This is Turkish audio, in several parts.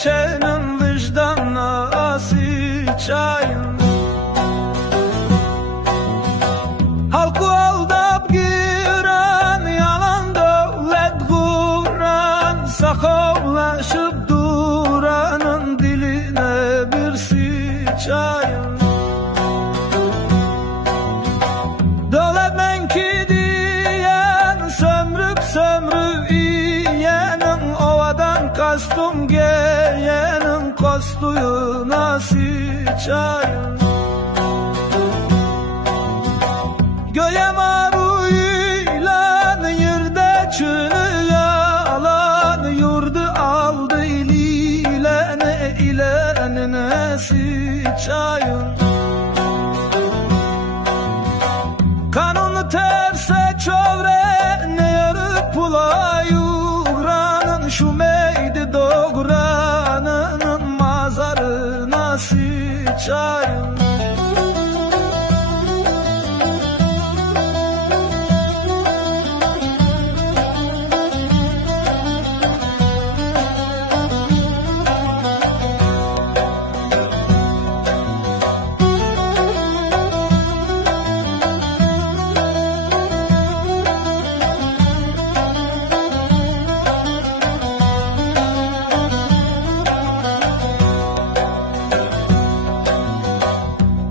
geçenin vicdanına sıçayım. Halkı aldap giren, yalan devlet kuran, sakavlaşıp duranın diline bir sıçayım. Devlet ki diyen, sömrüp yiyenin, ovadan kastım giyenin kostuyuna sıçayım. Göğe maruyla yerde çölü yalan, yurdu aldı ilenine sıçayım. Kanunu terse çövre, ne yarı pula yuğranın, şu meydi doğranın mazarına sıçayım.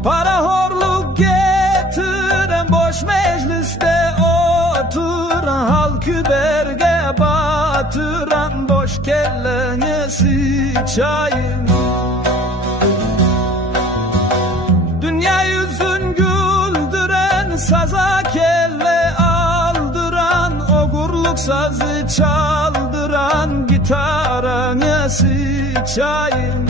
Para horluk getiren, boş mecliste oturan, halkı berge batıran, boş kellene sıçayım. Dünya yüzün güldüren, saza kelle aldıran, ogurluk sazı çaldıran, gitarına sıçayım.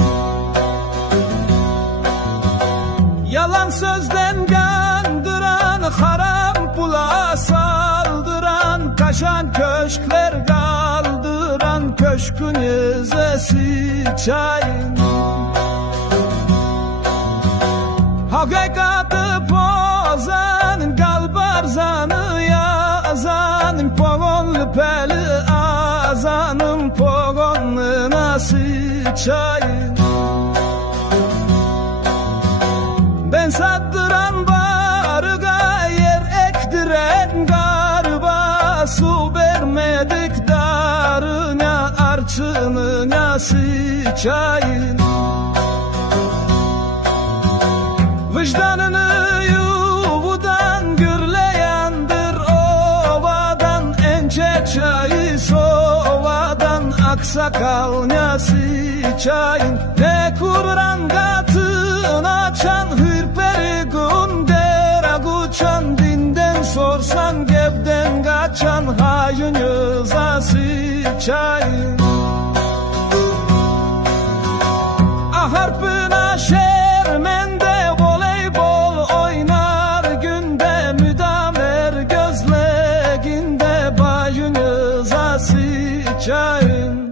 Yalan sözden kandıran, haram pula saldıran, kaşan köşkler kaldıran, köşkünüze sıçayım. Hakikatı pozan, kalbarzanı yazan, pogonlu peli azanın pogonuna sıçayım. Ben sattıran barıga, yer ektiren garba, su vermedik darına, arçınına sıçayım. Vicdanını yuvudan gürleyendir ovadan, ence çayı sovadan, aksakalına sıçayım. Ne kuran katın açan, hürperi gündere guçan, dinden sorsan gebden kaçan, hayınıza sıçayım. Harpına şermende, voleybol oynar günde, müdamer gözleginde, bayınıza sıçayım.